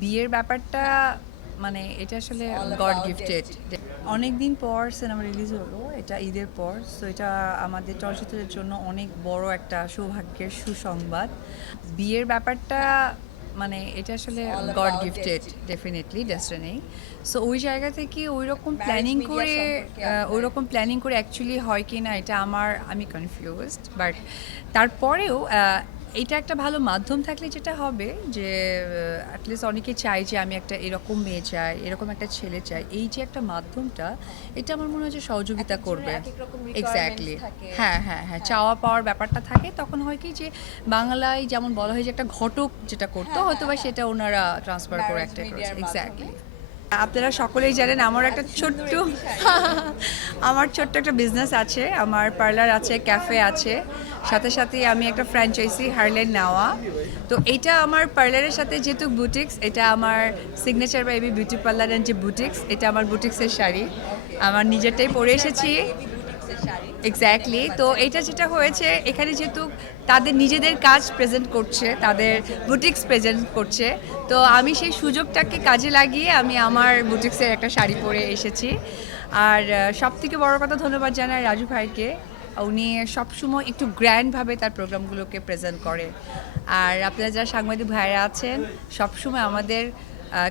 বিয়ের ব্যাপারটা মানে এটা আসলে গড গিফটেড অনেক দিন পর সিনেমা রিলিজ হলো এটা ঈদের পর সো এটা আমাদের চলচ্চিত্রের জন্য অনেক বড় একটা সৌভাগ্যের সুসংবাদ। বিয়ের ব্যাপারটা মানে এটা আসলে god gifted definitely destiny so ওই জায়গা থেকে ওই রকম প্ল্যানিং করে ওই রকম প্ল্যানিং করে অ্যাকচুয়ালি হয় কি না এটা আমার আমি কনফিউজড বাট তারপরেও এটা একটা ভালো মাধ্যম থাকলে যেটা হবে যে অ্যাটলিস্ট অনেকে চাই যে আমি একটা এরকম মেয়ে চাই এরকম একটা ছেলে চাই। এই যে একটা মাধ্যমটা এটা আমার মনে হয় যে সহযোগিতা করবে। এক্স্যাক্টলি হ্যাঁ হ্যাঁ হ্যাঁ চাওয়া পাওয়ার ব্যাপারটা থাকে। তখন হয় কি যে বাংলায় যেমন বলা হয় যে একটা ঘটক যেটা করতো হ্যাঁ, হয়তো বা হ্যাঁ, সেটা ওনারা ট্রান্সফার করে একটা এক্স্যাক্টলি। আপনারা সকলেই জানেন আমার একটা ছোট্ট। আমার ছোট্ট একটা বিজনেস আছে, আমার পার্লার আছে ক্যাফে আছে। সাথে সাথে আমি একটা ফ্র্যাঞ্চাইজি হারলেন নেওয়া তো এটা আমার পার্লারের সাথে যেহেতু বুটিক্স এটা আমার সিগনেচার বা এবি বিউটি পার্লার অ্যান্ড যে বুটিক্স এটা আমার বুটিক্সের শাড়ি। আমার নিজেরটাই পরে এসেছি। এক্স্যাক্টলি তো এটা যেটা হয়েছে, এখানে যেহেতু তাদের নিজেদের কাজ প্রেজেন্ট করছে, তাদের বুটিক্স প্রেজেন্ট করছে, তো আমি সেই সুযোগটাকে কাজে লাগিয়ে আমি আমার বুটিক্সের একটা শাড়ি পরে এসেছি। আর সব থেকে বড় কথা ধন্যবাদ জানাই রাজু ভাইকে। উনি সবসময় একটু গ্র্যান্ডভাবে তার প্রোগ্রামগুলোকে প্রেজেন্ট করে। আর আপনারা যারা সাংবাদিক ভাইরা আছেন সবসময় আমাদের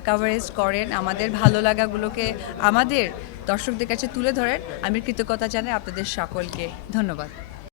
কভারেজ করেন, আমাদের ভালো লাগাগুলোকে আমাদের দর্শকদের কাছে তুলে ধরেন। আমি কৃতজ্ঞতা জানাই আপনাদের সকলকে। ধন্যবাদ।